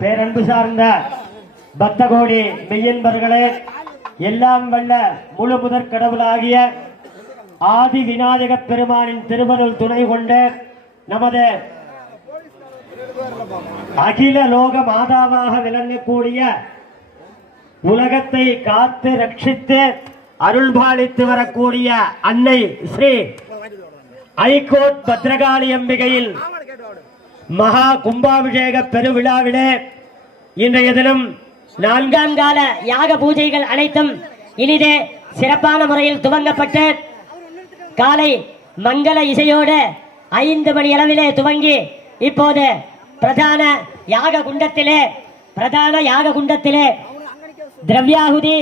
பேரன்பு சார்ந்த பக்த கோடி மெய்யன்பர்களே, எல்லாம் வல்ல முழு முதற் கடவுளாகிய ஆதி விநாயக பெருமானின் திருவருள் துணை கொண்டு நமது அகில லோக மாதாவாக விளங்கக்கூடிய உலகத்தை காத்து ரட்சித்து அருள்பாலித்து வரக்கூடிய அன்னை ஸ்ரீ ஐகோட் பத்ரகாளி அம்பிகையில் மகா கும்பாபிஷேக பெருவிழாவிலே இன்றைய தினம் 4ஆம் கால யாக பூஜைகள் அனைத்தும் இனிதே சிறப்பான முறையில் துவங்கப்பட்டு காலை மங்கள இசையோடு 5 மணி அளவிலே துவங்கி இப்போது பிரதான யாக குண்டத்திலே திரவியாகுதி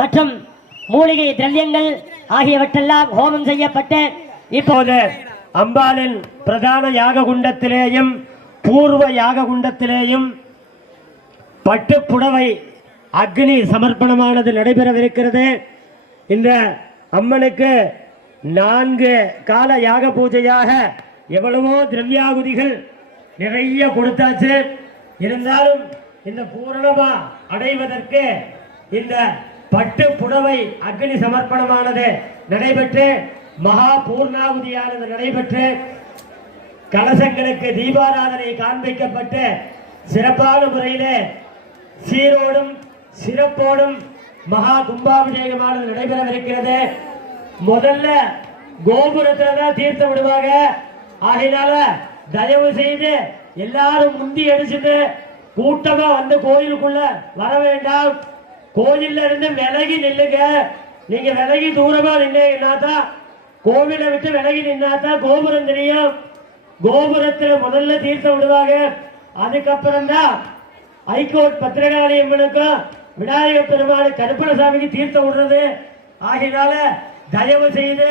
மற்றும் மூலிகை திரவியங்கள் ஆகியவற்றெல்லாம் ஹோமம் செய்யப்பட்டு இப்போது அம்பாளின் பிரதான யாக குண்டத்திலேயும் பூர்வ யாக குண்டத்திலேயும் பட்டுப்புடவை அக்னி சமர்ப்பணமானது நடைபெறவிருக்கிறது. இந்த அம்மனுக்கு 4 கால யாக பூஜையாக எவ்வளவோ திரவியாகுதிகள் நிறைய கொடுத்தாச்சு. இருந்தாலும் இந்த பூரணமா அடைவதற்கு இந்த பட்டு புடவை அக்னி சமர்ப்பணமானது நடைபெற்று மகா பூர்ணாகுதியானது நடைபெற்று கலசங்களுக்கு தீபாராதனை காண்பிக்கப்பட்டு சிறப்பான முறையிலே சீரோடும் சிறப்போடும் மகா கும்பாபிஷேகமானது நடைபெறவிருக்கிறது. முதல்ல கோபுரத்துல தான் தீர்த்தம் விடுவாங்க. ஆகையினால தயவு செய்து எல்லாரும் முந்தி அடிச்சுட்டு கூட்டமா வந்து கோயிலுக்குள்ள வர வேண்டாம். கோயில்ல இருந்து விலகி நில்லுங்க. நீங்க விலகி தூரமா நின்னா தான் கோவிலை விட்டு விலகி நின்னா தான் கோபுரம் தெரியும். கோபுரத்துல முதல்ல தீர்த்தம் விடுவாங்க. அதுக்கப்புறம் தான் ஐகோட் பத்திரகாளி அம்மனுக்கும் விநாயக பெருமாள் கருப்பணசாமிக்கு தீர்த்தம் விடுறது. ஆகையினால தயவு செய்து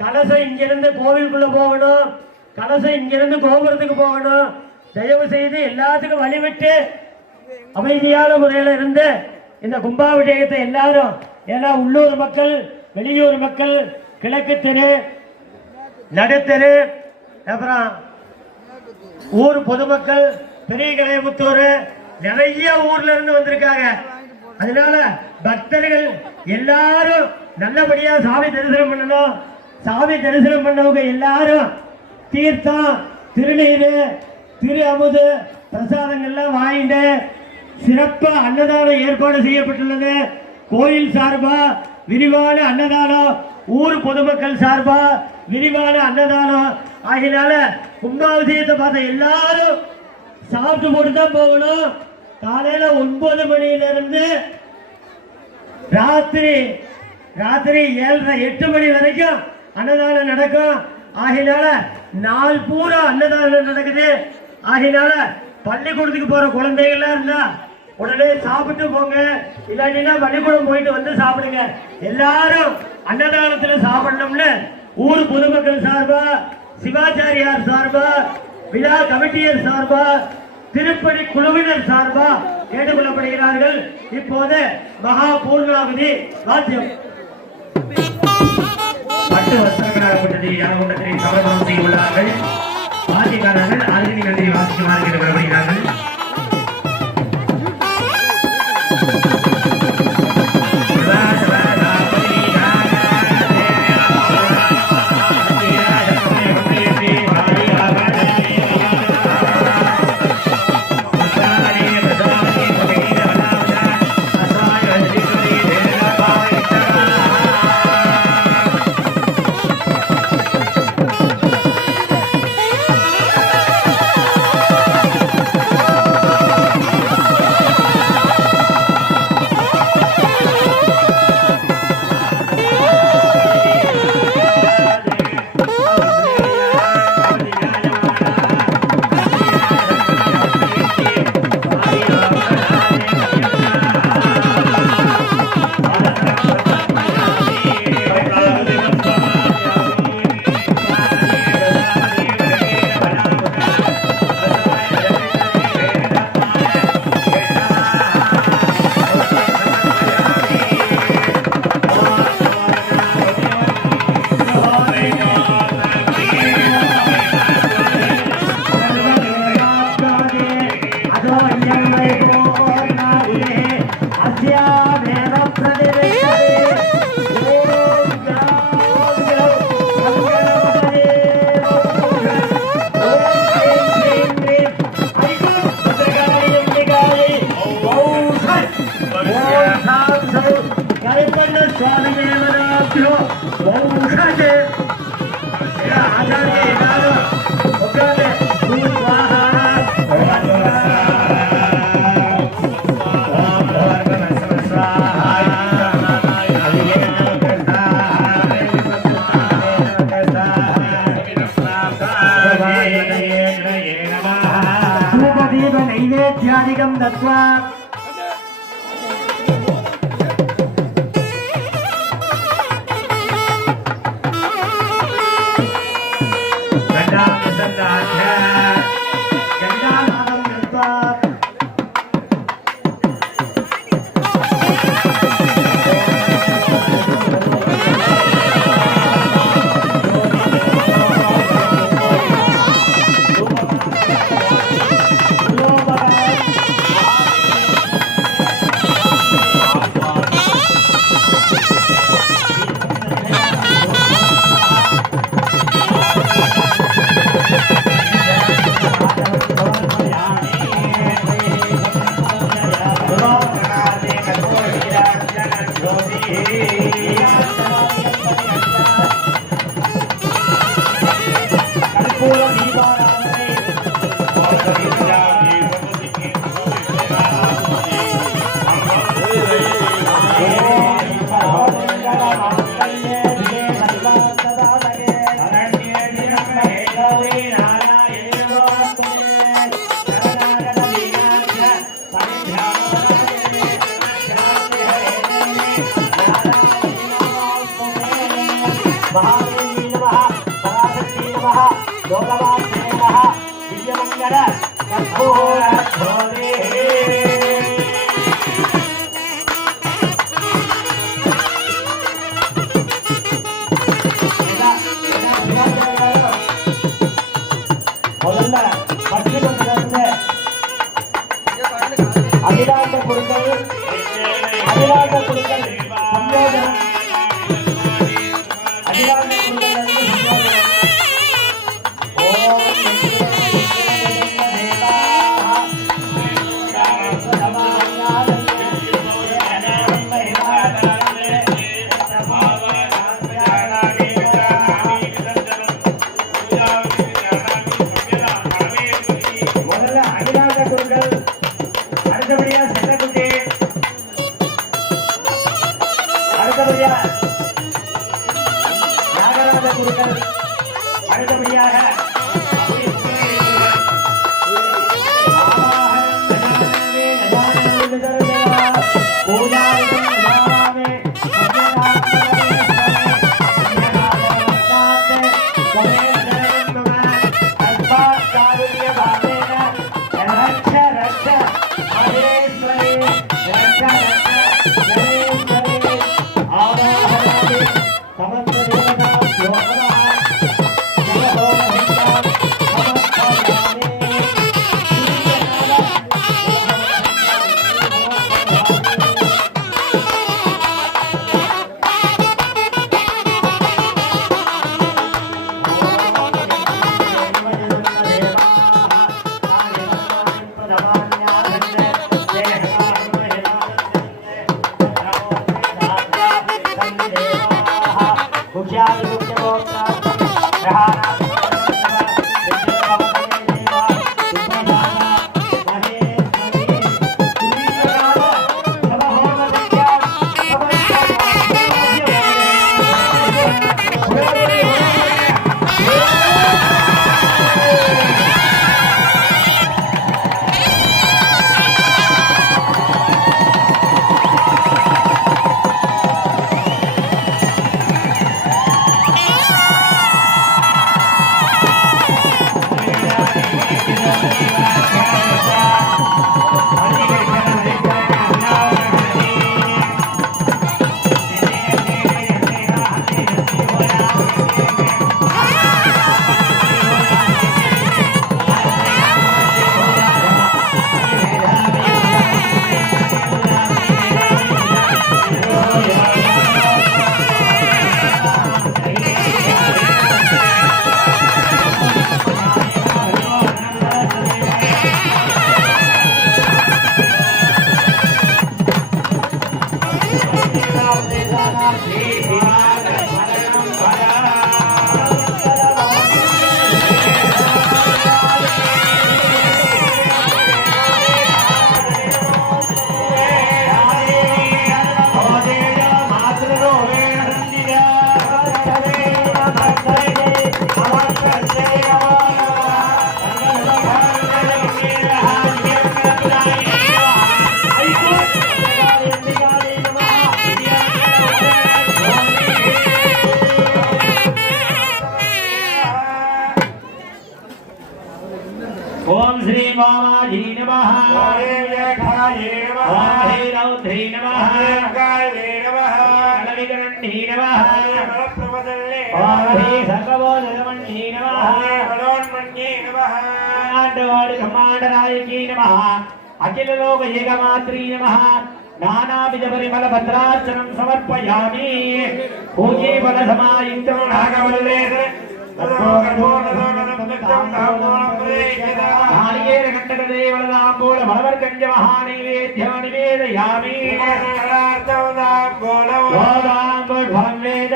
கலசம் இங்கிருந்து கோவிலுக்குள்ள போகணும், கலசம் இங்கிருந்து கோபுரத்துக்கு போகணும். தயவு செய்து எல்லாத்துக்கும் வழிவிட்டு அமைதியான முறையில் இருந்து இந்த கும்பாபிஷேகத்தை எல்லாரும், ஏன்னா உள்ளூர் மக்கள் வெளியூர் மக்கள் கிழக்கு தெரு நடுத்தெரு அப்புறம் ஊர் பொதுமக்கள் பெரிய கலைமுத்தூர் நிறைய ஊர்ல இருந்து வந்திருக்காங்க. அதனால பக்தர்கள் எல்லாரும் நல்லபடியா சாமி தரிசனம் பண்ணணும். சாமி தரிசனம் பண்ணவங்க எல்லாரும் தீர்த்தம், திருநீர், திரு அமுது பிரசாதங்கள்லாம் வாங்கிட்டு சிறப்பு அன்னதானம் ஏற்பாடு செய்யப்பட்டுள்ளது. கோயில் சார்பா விரிவான அன்னதானம், ஊர் பொதுமக்கள் சார்பா விரிவான அன்னதானம். ஆகினால கும்பாபிஷேகத்தை பார்த்த எல்லாரும் சாப்பிட்டு போட்டு தான் போகணும். காலையில 9 மணியிலிருந்து ராத்திரி 7:30 8 மணி வரைக்கும் அன்னதானம் நடக்கும். ஆகினால நாள் பூரா அன்னதானம் நடக்குது. ஆகினால பள்ளிக்கூடத்துக்கு போற குழந்தைகள்லாம் இருந்தா உடனே சாப்பிட்டு போங்க. இல்லாட்டினா பள்ளிக்கூடம் போயிட்டு வந்து சாப்பிடுங்க. எல்லாரும் அன்னதானத்துல சாப்பிடணும்னு ஊர் பொதுமக்கள் சார்பா, சிவாச்சாரியார் சார்பா, விழா கமிட்டியர் சார்பா, திருப்பணி குழுவினர் சார்பா கேட்டுக்கொள்ளப்படுகிறார்கள். இப்போது மகா பூர்ணாகுதி வாத்தியம் பட்டு வஸ்திரங்களாகப்பட்டது யாககுண்டத்தினை சமர்ப்பணம் செய்துள்ளார்கள். வாசிக்காரர்கள் அருகினி நன்றி வாசிக்குமாறு கேட்டுக்கொள்ளப்படுகிறார்கள். दीप नैवेद्यादिकं दत्वा அகிலாண்ட குருக்கள் அகிலாண்ட குருக்கள் சம்யோஜனம் அகிலாண்ட குருக்கள் நாகராஜ குருக்கள் அடுத்தபடியாக ओम श्री मामाजी नमः ओम रेखाये नमः ओम रौद्री नमः काले नमः कलविकरण्डी नमः कलप्रभदल्ले ओम सर्वबोधमण्डी नमः कलोन्मण्ये नमः आंडवाड कमांडरायकी नमः अखिल लोक एकमात्री नमः नानाविध परिमल भद्रार्चनं समर्पयामि पूजे बल समायुक्तं नागवल्ले नारिकेल कंटक देवलांबूल मलवर्गंज महानैवेद्यं निवेदयामि गोदांबुल भवेद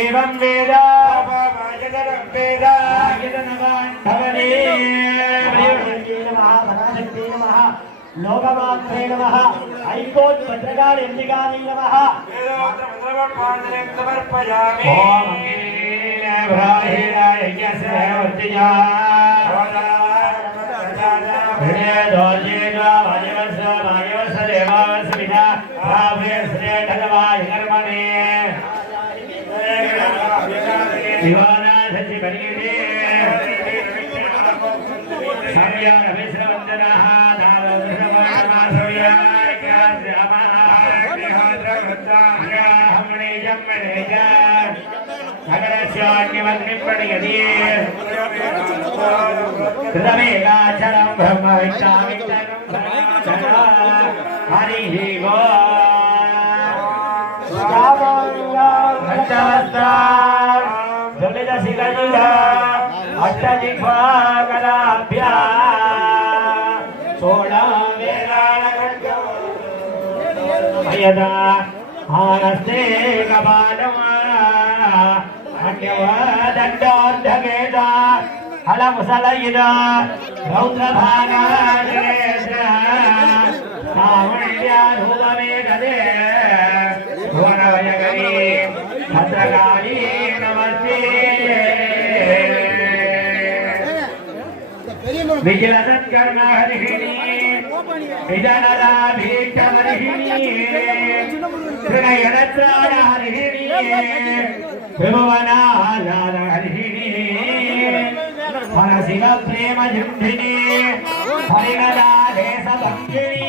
एवं वेद लोकमात्रे नमः ऐकोट भद्रकाल एम्बिकायै नमः समर्पयामि ओम भ्राहेणाय यस्य वर्तिया देवावसमिता भावेश्रे धनवाय कर्मणे दिवाना सचि बलिये साम्या रमेश्वर वंदनाः दावसमासोया क्यास्यामः हमने जम्मने जा अगरस्यान्यवन्निपणयति कृतमेकाचरं ब्रह्मविद्याविद्यानं हरिः गो अष्टजिह्वाकलाभ्या सोडावेदानगण्यदा आनस्ते कपालम् अन्यवदण्डोद्धगेदा हलमुसलयिदा रौद्रभागाग्रेशा सावण्याधूतमेकदे भुवनवयगरी भद्रकाली नमस्ते विजयसत्कर्म हरिहिणी विजनराभीष्टमरिहिणी हृदयरत्राण हरिहिणी विभुवनालाल हरिहिणी हरशिव प्रेम जुम्भिनी हरिणदाले सभङ्गिनी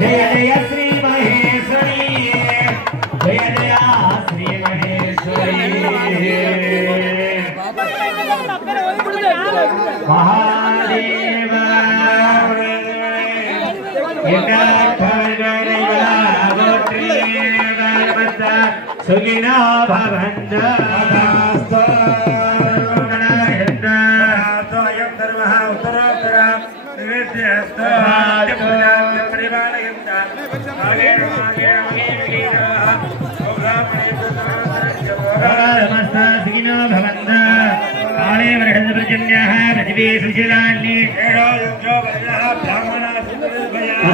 जय जय श्री महेश्वरी जय जय श्री महेश्वरी महादेव सुखिनो भवन्तु काले वर्षदपर्जन्यः पृथिवी सुशिलान्नि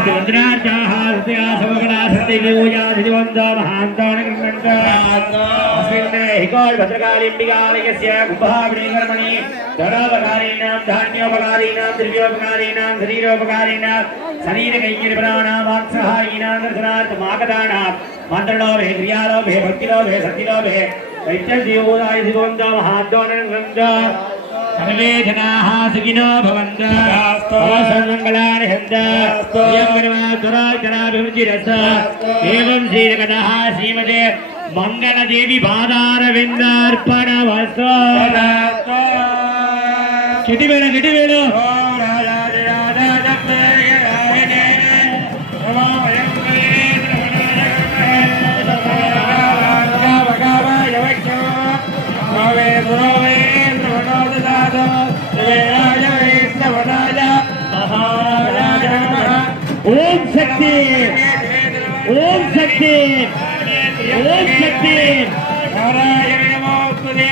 वन्द्रार्चाः हृदया समगणा सत्यविभूयाधिवन्दा महान्तानगण्डस्मिन् हिकोल् भद्रकालीम्बिकालयस्य कुम्भावणीकर्मणि धनोपकारीणां धान्योपकारीणां द्रव्योपकारीणां शरीरोपकारीणां शरीरकैङ्कर्यपराणां वाक्सहायीनां दर्शनार्थमागतानां मन्त्रलोभे क्रियालोभे भक्तिलोभे सत्यलोभे वैद्यजीवोदायधिवन्दा महान्तानगण्डा सर्वे जनाः सुखिनो भवन्तु सर्वमङ्गलानि सन्तु दुराचराभिवृद्धिरस्तु एवं श्रीजगतः श्रीमते मङ्गलदेवी पादारविन्दार्पणमस्तु किटिवेणु किटिवेणु ओम शक्ति ओम शक्ति ओम शक्ति नारायण नमो तुझे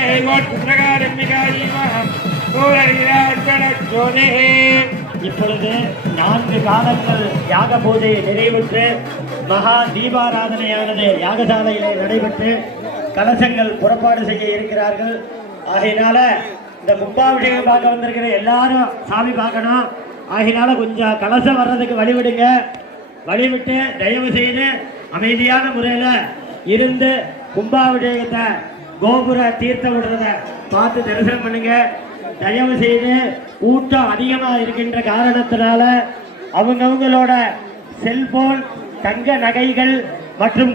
இப்பொழுது 4 காலங்கள் யாக பூஜை நிறைவுற்று மகா தீபாராதனையானது யாகசாலையிலே நடைபெற்று கலசங்கள் புறப்பாடு செய்ய இருக்கிறார்கள். ஆகையினால இந்த கும்பாபிஷேகம் பார்க்க வந்திருக்கிற எல்லாரும் சாமி பார்க்கணும். ஆகையினால கொஞ்சம் கலசம் வர்றதுக்கு வழிவிடுங்க. வழிவிட்டு தயவு செய்து அமைதியான முறையில் இருந்து கும்பாபிஷேகத்தை கோபுர தீர்த்த விடுறத பார்த்து தரிசனம் பண்ணுங்க. தயவு செய்து கூட்டம் அதிகமா இருக்கின்ற காரணத்தினால அவங்கவுங்களோட செல்போன், தங்க நகைகள் மற்றும்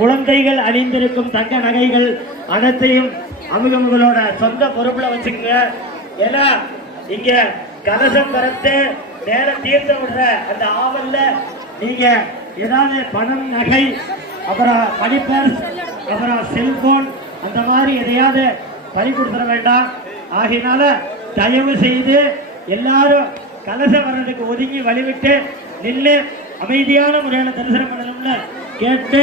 குழந்தைகள் அணிந்திருக்கும் தங்க நகைகள் அனைத்தையும் அவங்கவுங்களோட சொந்த பொறுப்புல வச்சுக்கோங்க. ஏன்னா இங்க கலசம் வரத்து நேர தீர்த்த விடுற அந்த ஆவல்ல நீங்க ஏதாவது பணம், நகை, அப்புறம் மணிப்பர்ஸ், அப்புறம் செல்போன் அந்த மாதிரி எதையாவது பறி கொடுத்துட வேண்டாம். ஆகையினால தயவு செய்து எல்லாரும் கலசம் வர்றதுக்கு ஒதுங்கி வழிவிட்டு நின்று அமைதியான முறையில் தரிசனம் பண்ணணும்னு கேட்டு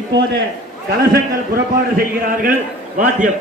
இப்போது கலசங்கள் புறப்பாடு செய்கிறார்கள். வாத்தியம்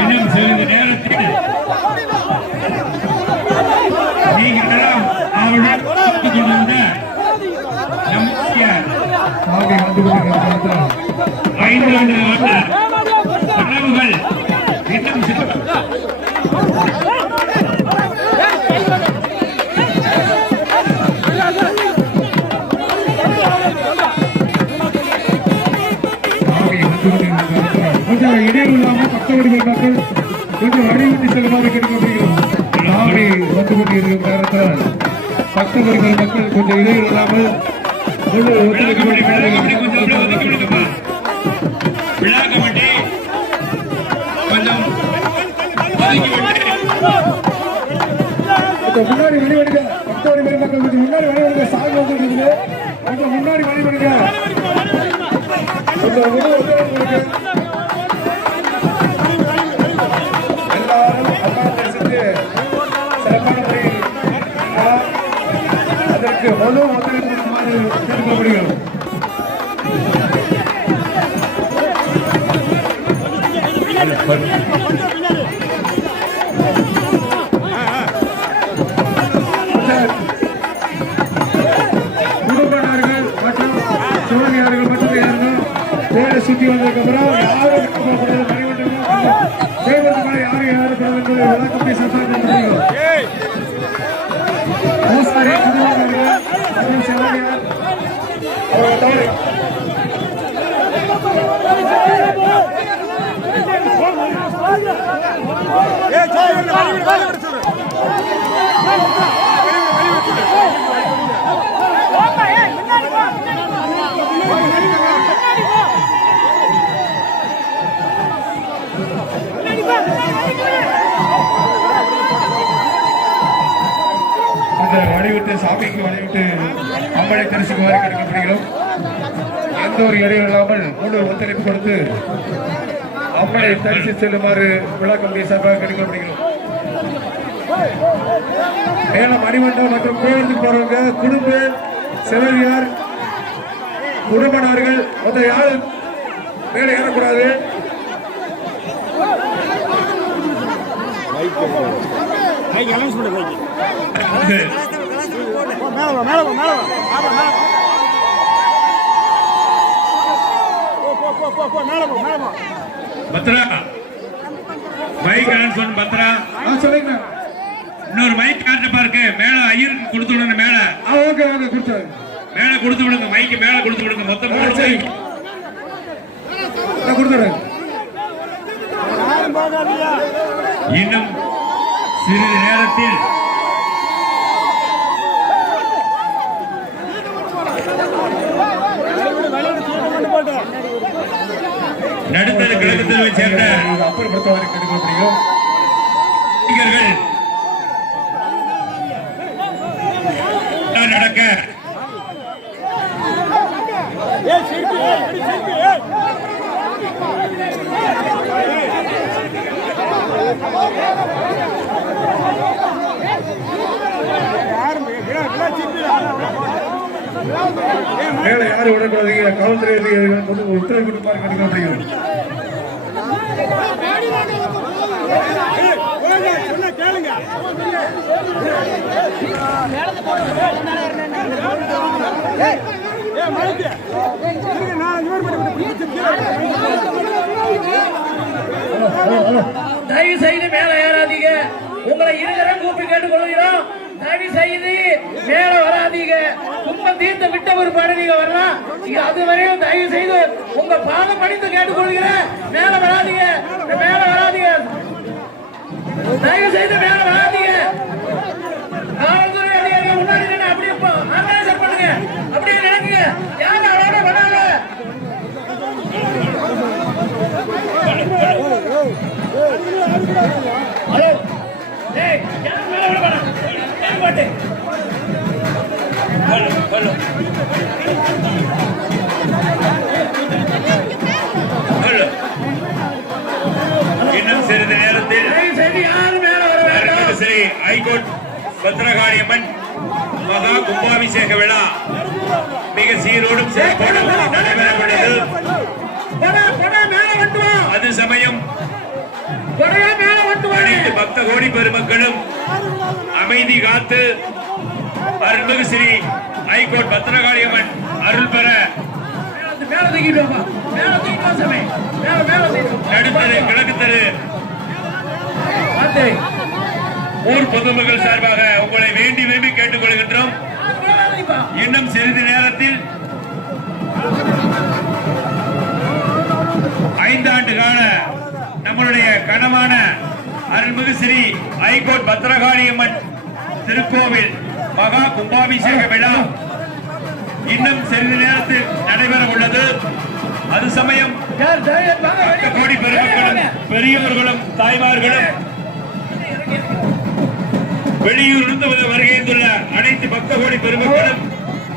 இன்னும் சிறிது நேரத்தில் நீங்களும் அவருடன் கொண்டிருந்த நம்முடைய 5 கனவுகள் இன்னும் கொஞ்சம் இடையூறு இல்லாமல் பக்கவடிகள் மக்கள் கொஞ்சம் வழிவிட்டு செல்லுமாறு கேட்கப்படுகிறோம். நாளை வந்து கொண்டிருக்கும் நேரத்தில் பக்கவடிகள் மக்கள் கொஞ்சம் இடையூறு இல்லாமல் முன்னாடி வழிவடுங்க. பக்கவடிகள் மக்கள் கொஞ்சம் முன்னாடி வழிவடுங்க. சாமி வந்துருக்குது, கொஞ்சம் முன்னாடி வழிவடுங்க. எல்லாரும் சிறப்பான முறையில் அதற்கு முழு ஒத்துழைப்பு கேட்டுக்கொள்கிறோம். குடும்பனார்கள் மற்றும் சிவனியார்கள் மட்டும் யாரும் பேரை சுற்றி வந்ததுக்கு அப்புறம் யாரும் தேவத்துக்காக யாரும் யாரும் விளக்கம் பேச வழிவிட்டு சாமிக்கு வழிவிட்டு அம்மனை தரிசிக்குமாறு கிடைக்கப்படுகிறோம். எந்த ஒரு இடையும் இல்லாமல் முழு ஒத்துழைப்பு கொடுத்து அம்மனை தரிசி செல்லுமாறு விளக்கம் சார்பாக கிடைக்கப்படுகிறோம். மேலும் மணிமண்டபம் மற்றும் கோயிலுக்கு போறவங்க குடும்ப சிவனியார் குடும்பனார்கள் மொத்த யாரும் மேலே ஏறக்கூடாது. பத்ரா மைக் ஆன்சர் பத்ரா சொல்லுங்க. இன்னொரு மைக் காட்ட பாருங்க. மேல ஐயருக்கு கொடுத்து விடுங்க. மேல ஓகே ஓகே கொடுத்து மேல கொடுத்து விடுங்க. மைக்கு மேல கொடுத்து விடுங்க. மொத்தம் கொடுத்துடுங்க. இன்னும் சிறிது நேரத்தில் நடுத்தர கிழக்கு சேர்ந்த அப்புறப்படுத்தவாறு கேட்டுக்கொள்கிறோம். நடக்க மேல யாரும் விடக்கூடாதீங்க. காவல்துறை அதிகாரிகள் உத்தரவு கொடுப்பாரு கேட்டுக்கொள்கிறோம். தயவு செய்து மேல ஏறாதீங்க. உங்களை இருக்கிற கூப்பி கேட்டுக் கொள்கிறோம். தயவு செய்து மேல வராதீங்க. கும்பம் தீர்த்த விட்ட ஒரு பாடு நீங்க வரலாம். அது வரையும் தயவு செய்து உங்க பாதம் படித்து கேட்டுக்கொள்கிறேன். மேல வராதீங்க. மேல வராதீங்க. தயவு செய்து மேல வராதீங்க. காவல்துறை அதிகாரிகள் முன்னாடி நின்று அப்படியே ஆர்கனைசர் பண்ணுங்க. அப்படியே நினைக்குங்க. யாரும் அலோட பண்ணாங்க. ஹலோ டேய் யாரும் மேல விட வேணாம். ஏன் பாட்டு ஹலோ ஹலோ இன்னும் சிறிது நேரத்தில் யாரும் மேல வர வேண்டாம். சரி ஹைகோர்ட் பத்திரகாளியம்மன் மகா கும்பாபிஷேக விழா மிக சீரோடும் சிறப்போடும் நடைபெறப்படுகிறது. அது சமயம் அனைத்து பக்த கோடி பெருமக்களும் அமைதி காத்து அருள்மிகு ஸ்ரீ ஹைகோர்ட் பத்திரகாளியம்மன் அருள் பெற நடுத்தரு கிழக்கு தெரு ஊர் பொதுமக்கள் சார்பாக உங்களை வேண்டி விரும்பி கேட்டுக் கொள்கின்றோம். இன்னும் சிறிது நேரத்தில் 5 ஆண்டு கால நம்மளுடைய கனவான அருள்மிகு ஸ்ரீ ஹைகோர்ட் பத்திரகாளியம்மன் திருக்கோவில் மகா கும்பாபிஷேக விழா இன்னும் சிறிது நேரத்தில் நடைபெற உள்ளது. அது சமயம் பக்த கோடி பெருமக்களும் பெரியவர்களும் தாய்மார்களும் வெளியூரிலிருந்து வருகின்ற அனைத்து பக்த கோடி பெருமக்களும்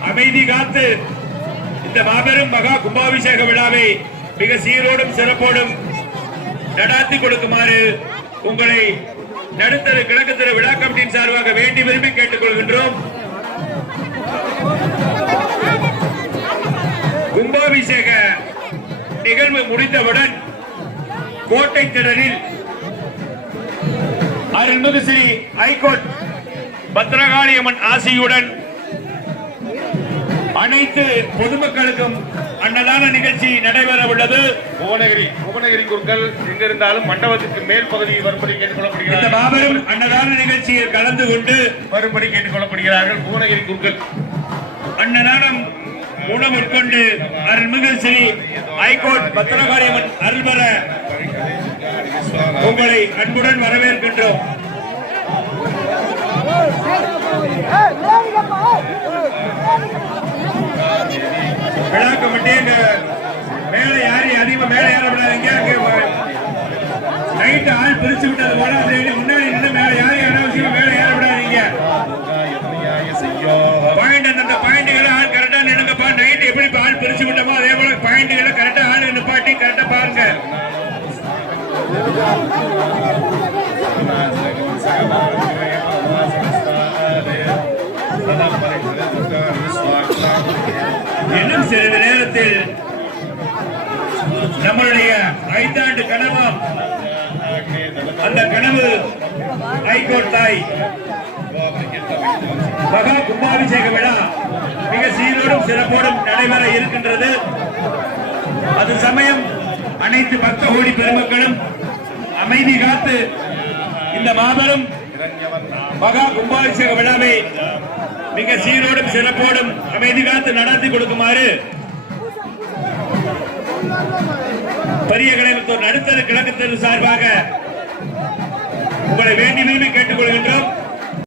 அமைதி காத்து இந்த மாபெரும் மகா கும்பாபிஷேக விழாவை மிக சீரோடும் சிறப்போடும் நடாத்தி கொடுக்குமாறு உங்களை நடுத்தர கிழக்கு தெரு விழா கமிட்டியின் சார்பாக வேண்டி விரும்பி கேட்டுக் கொள்கின்றோம். கும்பாபிஷேக நிகழ்வு முடிந்தவுடன் கோட்டை திடலில் அருள்மிகு ஸ்ரீ ஹைகோர்ட் பத்திரகாளியம்மன் ஆசியுடன் அனைத்து பொதுமக்களுக்கும் அன்னதான நிகழ்ச்சி நடைபெற உள்ளது. புவனகிரி குருக்கள் எங்கிருந்தாலும் மண்டபத்துக்கு மேல் பகுதியில் வரும்படி கேட்டுக்கொள்ளப்படுகிறார்கள். இந்த மாபெரும் அன்னதான நிகழ்ச்சியில் கலந்து கொண்டு வரும்படி கேட்டுக்கொள்ளப்படுகிறார்கள். புவனகிரி குருக்கள் அன்னதானம் உணவு உட்கொண்டு அருள்மிகு ஸ்ரீ ஹைகோர்ட் பத்திரகாளியம்மன் அருள் பெற உங்களை அன்புடன் வரவேற்கின்றோம். விழா கமிட்டி மேல யாரையும் அதிகமா மேல ஏற விடாதீங்க. நைட்டு ஆள் பிரிச்சு விட்டது போல முன்னாடி நின்று மேல யாரையும் அனாவசியமா மேல ஏற விடாதீங்க. பாயிண்ட் அந்த பாயிண்ட்களை ஆள் கரெக்டா நின்னுங்கப்பா. நைட்டு எப்படி ஆள் பிரிச்சு விட்டோமோ அதே போல பாயிண்ட்களை கரெக்டா ஆள் நிப்பாட்டி கரெக்டா பாருங்க. இன்னும் சிறிது நேரத்தில் நம்மளுடைய 5 ஆண்டு கனவு, அந்த கனவு ஹைகோர்ட் தாய் மகா கும்பாபிஷேக விழா மிக சீரோடும் சிறப்போடும் நடைபெற இருக்கின்றது. அது சமயம் அனைத்து பக்த கோடி பெருமக்களும் அமைதி காத்து இந்த மாபெரும் மகா கும்பாபிஷேக விழாவை மிக சீரோடும் சிறப்போடும் அமைதி காத்து நடத்தி கொடுக்குமாறு பெரிய கடைமுத்தூர் நடுத்தர கிழக்கு தெரு சார்பாக உங்களை வேண்டி விரும்பி கேட்டுக் கொள்கின்றோம்.